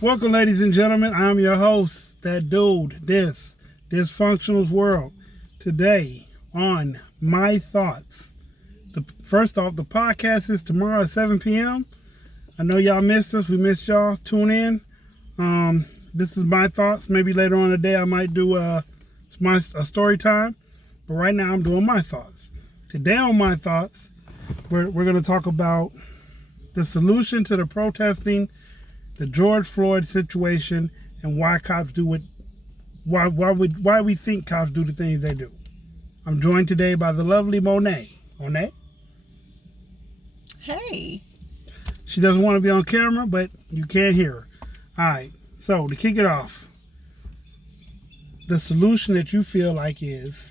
Welcome, ladies and gentlemen. I'm your host, that dude, this Dysfunctional's World. Today on My Thoughts. First off, the podcast is tomorrow at 7 p.m. I know y'all missed us. We missed y'all. Tune in. This is My Thoughts. Maybe later on today I might do a story time. But right now I'm doing My Thoughts. Today on My Thoughts, we're going to talk about the solution to the protesting, the George Floyd situation, and why cops do what, why we think cops do the things they do. I'm joined today by the lovely Monet. Monet? Hey. She doesn't want to be on camera, but you can't hear her. All right. So to kick it off, the solution that you feel like is?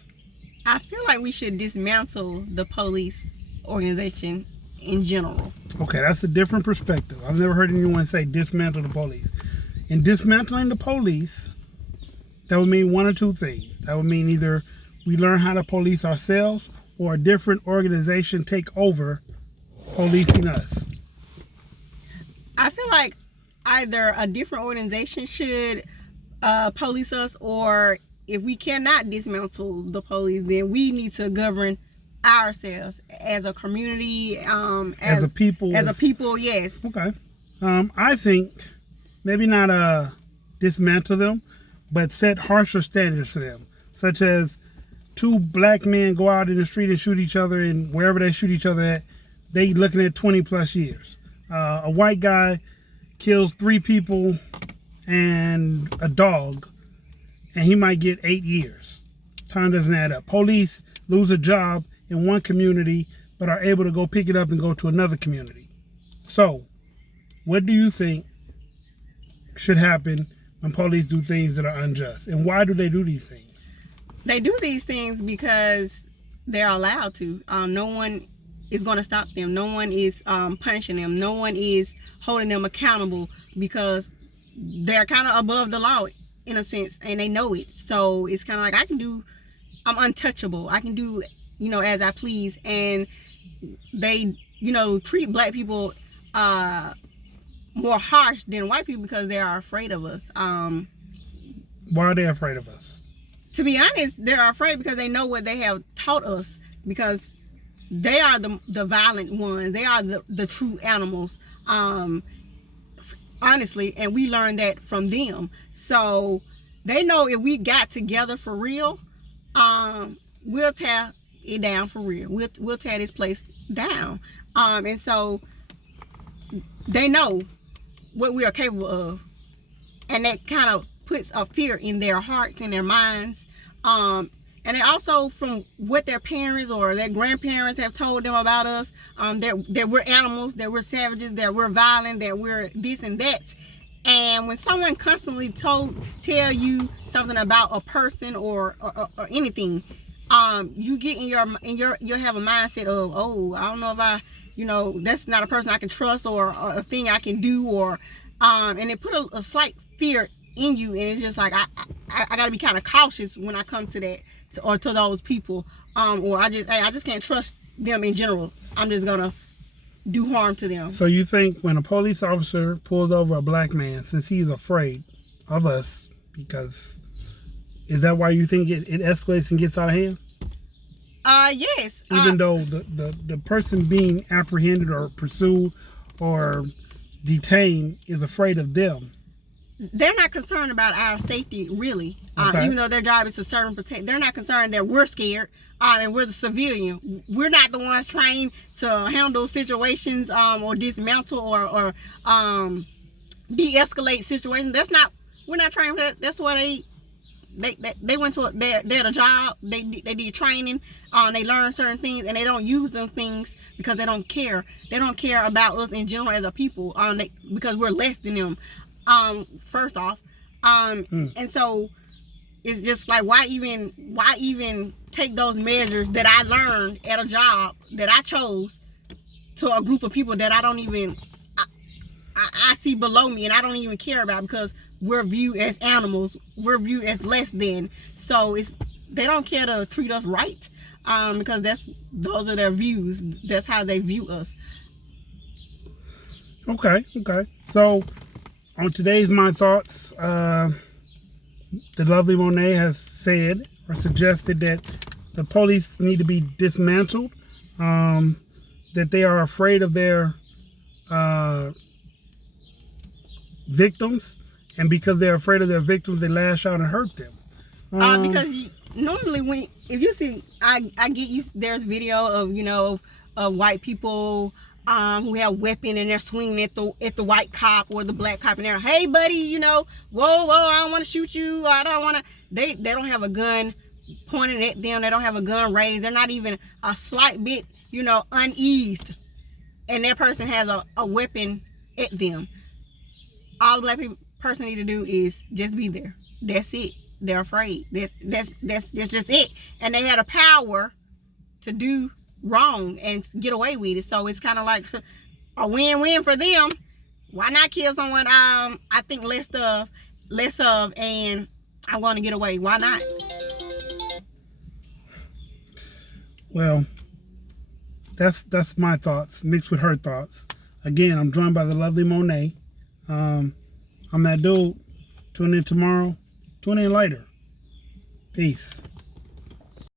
I feel like we should dismantle the police organization in general. Okay, that's a different perspective. I've never heard anyone say dismantle the police. In dismantling the police, that would mean one or two things. That would mean either we learn how to police ourselves or a different organization take over policing us. I feel like either a different organization should police us, or if we cannot dismantle the police, then we need to govern ourselves as a community, as a people, yes. Okay. I think maybe not dismantle them, but set harsher standards for them, such as two black men go out in the street and shoot each other, and wherever they shoot each other at, they looking at 20 plus years. A white guy kills 3 people and a dog, and he might get 8 years. Time doesn't add up. Police lose a job in one community, but are able to go pick it up and go to another community. So, what do you think should happen when police do things that are unjust? And why do they do these things? They do these things because they're allowed to. No one is going to stop them. No one is punishing them. No one is holding them accountable because they're kind of above the law in a sense, and they know it. So it's kind of like I'm untouchable. I can do as I please, and they treat black people more harsh than white people because they are afraid of us. Why are they afraid of us? To be honest, they're afraid because they know what they have taught us, because they are the violent ones. They are the true animals, honestly, and we learned that from them. So they know if we got together for real, we'll tear it down for real. We'll tear this place down. And so they know what we are capable of, and that kind of puts a fear in their hearts and their minds. And they also, from what their parents or their grandparents have told them about us, that we're animals, that we're savages, that we're violent, that we're this and that. And when someone constantly tell you something about a person or anything, you get you'll have a mindset of, oh, I don't know if that's not a person I can trust, or a thing I can do, or and it put a slight fear in you, and it's just like I got to be kind of cautious when I come to that, or to those people, or I just can't trust them in general. I'm just gonna do harm to them. So you think when a police officer pulls over a black man, since he's afraid of us, because is that why you think it escalates and gets out of hand? Yes. Even though the person being apprehended or pursued or detained is afraid of them. They're not concerned about our safety, really. Okay. Even though their job is to serve and protect, they're not concerned that we're scared, and we're the civilian. We're not the ones trained to handle situations, or dismantle or de-escalate situations. We're not trained for that. That's why they went to their job. They did training. They learned certain things, and they don't use them things because they don't care. They don't care about us in general as a people, because we're less than them. First off, and so it's just like, why even take those measures that I learned at a job that I chose to a group of people that I don't even I see below me and I don't even care about, because we're viewed as animals, we're viewed as less than. So they don't care to treat us right, because those are their views. That's how they view us. Okay. So on today's My Thoughts, the lovely Monet has said or suggested that the police need to be dismantled, that they are afraid of their victims, and because they're afraid of their victims, they lash out and hurt them. Because normally if you see, I get you, there's video of, of white people who have weapon and they're swinging at the white cop or the black cop, and they're, hey buddy, whoa, I don't want to shoot you, I don't want to. They don't have a gun pointed at them, they don't have a gun raised, they're not even a slight bit uneased, and that person has a weapon at them. All the black person need to do is just be there. That's it. They're afraid. That's just it. And they had a power to do wrong and get away with it. So it's kind of like a win-win for them. Why not kill someone I think less of, and I'm going to get away? Why not? Well, that's my thoughts mixed with her thoughts. Again, I'm joined by the lovely Monet. I'm that dude. Tune in tomorrow. Tune in later. Peace.